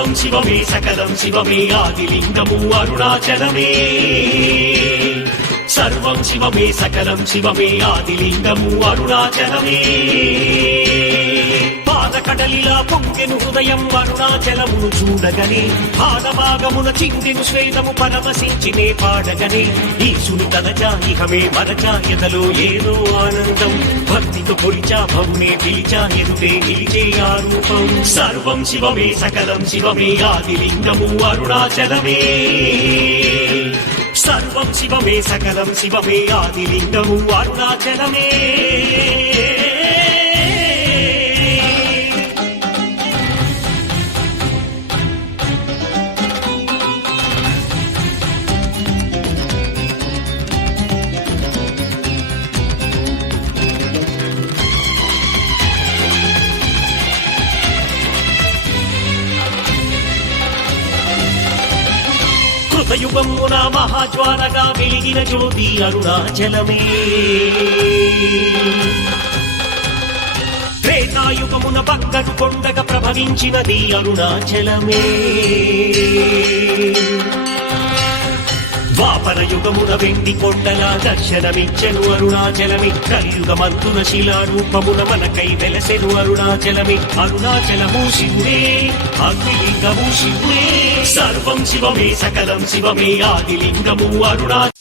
సర్వం శివమే సకలం శివమే ఆదిలింగము అరుణాచలమే సర్వం శివమే సకలం శివమే ఆదిలింగము అరుణాచలమే పాదకడలిలా పొంగెను హృదయం అరుణాచలమును చూడగనే పాదభాగమున చిందెను శ్వేతము పరమశించినే పాడగనే ఈశుని తలచా ఇకమే మరచా ఎదలో ఏదో ఆనందం భక్తితో కొలిచా భవునే పిలిచా ఎదుటే నిలిచే ఆ రూపం సర్వం శివమే సకలం శివమే ఆదిలింగము అరుణాచలమే సర్వం శివమే సకలం శివమే ఆదిలింగము అరుణాచలమే కృతయుగమున మహాజ్వాలగా వెలిగిన జ్యోతి అరుణాచలమే త్రేతాయుగమున పక్కడు కొండగా ప్రభవించినది అరుణాచలమే ద్వాపర యుగమున వెండి కొండలా దర్శనమిచ్చెను అరుణాచలమే కలియుగమంతున శిలారూపమున మనకై వెలసెను అరుణాచలమే అరుణాచలము శివుడే అగ్నిలింగము శివుడే సర్వం శివమే సకలం శివమే ఆదిలింగము అరుణాచలమే